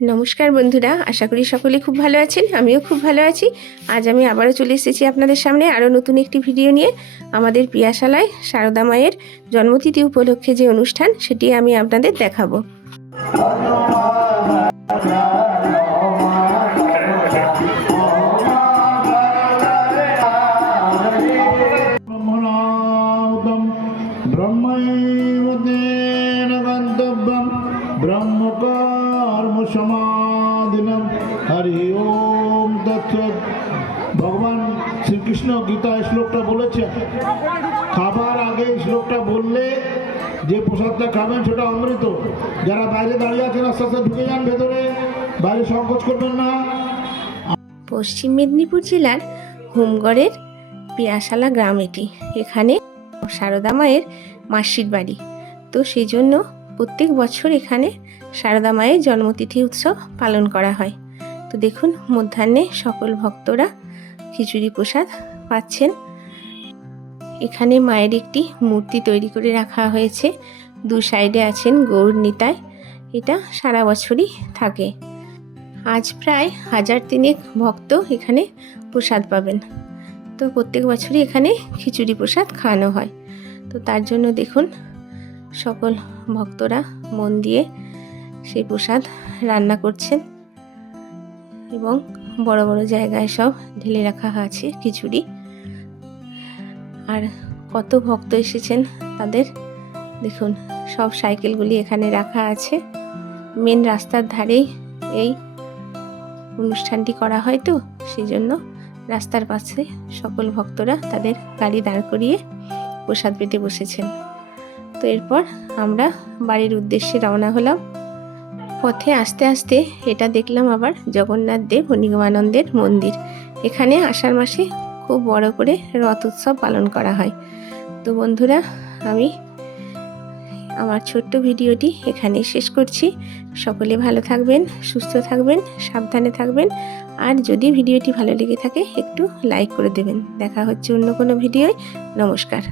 নমস্কার বন্ধুরা, আশা করি সকলে খুব ভালো আছেন। আমিও খুব ভালো আছি। আজ আমি আবারও চলে এসেছি আপনাদের সামনে আরও নতুন একটি ভিডিও নিয়ে। আমাদের পিয়াশালায় সারদা মায়ের জন্মতিথি উপলক্ষে যে অনুষ্ঠান, সেটি আমি আপনাদের দেখাবো। সমাধিনম হরি ওম তৎসৎ। ভগবান শ্রীকৃষ্ণ গীতায় শ্লোকটা বলেছে, খাবার আগে শ্লোকটা বললে যে প্রসাদটা খাবেন সেটা অমৃত। যারা বাইরে দাঁড়িয়ে আছেন আস্তে আস্তে ঢুকে যান ভেতরে, বাইরে সংকোচ করবেন না। পশ্চিম মেদিনীপুর জেলার হুমগড়ের পিয়াশালা গ্রাম এটি। এখানে সারদা মায়ের মাসির বাড়ি। তো সেই জন্য প্রত্যেক বছর এখানে সারদা মায়ের জন্মতিথি উৎসব পালন করা হয়। তো দেখুন, মধ্যাহ্নে সকল ভক্তরা খিচুড়ি প্রসাদ পাচ্ছেন। এখানে মায়ের একটি মূর্তি তৈরি করে রাখা হয়েছে। দু সাইডে আছেন গৌর নিতাই। এটা সারা বছরই থাকে। আজ প্রায় 1000 ভক্ত এখানে প্রসাদ পাবেন। তো প্রত্যেক বছরই এখানে খিচুড়ি প্রসাদ খাওয়ানো হয়। তো তার জন্য দেখুন, সকল ভক্তরা মন দিয়ে সেই প্রসাদ রান্না করছেন এবং বড় বড় জায়গায় সব ঢেলে রাখা আছে খিচুড়ি। আর কত ভক্ত এসেছেন তাদের দেখুন, সব সাইকেলগুলি এখানে রাখা আছে। মেন রাস্তার ধারেই এই অনুষ্ঠানটি করা হয়, তো সেই জন্য রাস্তার পাশে সকল ভক্তরা তাদের গাড়ি দাঁড় করিয়ে প্রসাদ পেতে বসেছেন। তো এরপর আমরা বাড়ির উদ্দেশ্যে রওনা হলাম। পথে আস্তে আস্তে এটা দেখলাম আবার জগন্নাথ দেব ও নিগমানন্দের মন্দির। এখানে আষাঢ় মাসে খুব বড় করে রথ উৎসব পালন করা হয়। তো বন্ধুরা, আমি আমার ছোট্ট ভিডিওটি এখানেই শেষ করছি। সকলে ভালো থাকবেন, সুস্থ থাকবেন, সাবধানে থাকবেন। আর যদি ভিডিওটি ভালো লেগে থাকে একটু লাইক করে দেবেন। দেখা হচ্ছে অন্য কোনো ভিডিওয়। নমস্কার।